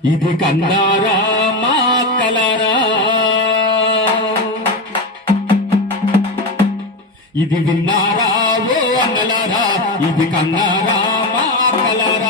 ఇది కన్నారా మా కలరా? ఇది విన్నారా ఓ అన్నలారా? ఇది కన్నారా మా కలరా?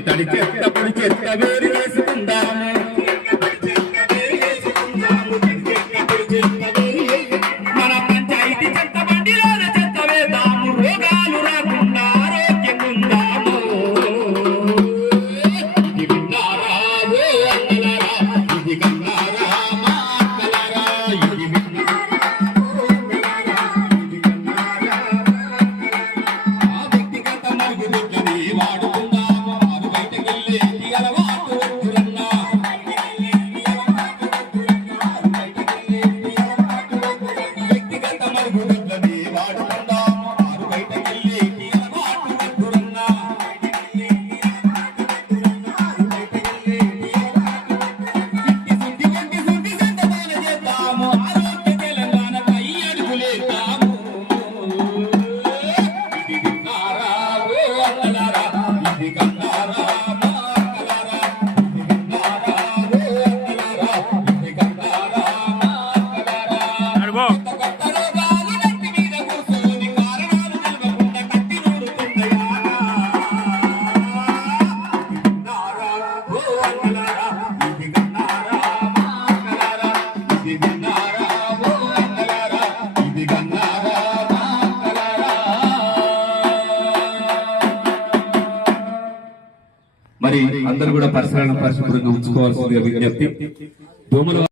തടിച്ചെത്ത പൊളിച്ചെത്ത വേറിൽ మరి అందరూ కూడా పరిసరాలను పరిశుభ్రంగా ఉంచుకోవాల్సిందిగా విజ్ఞప్తి. దోమల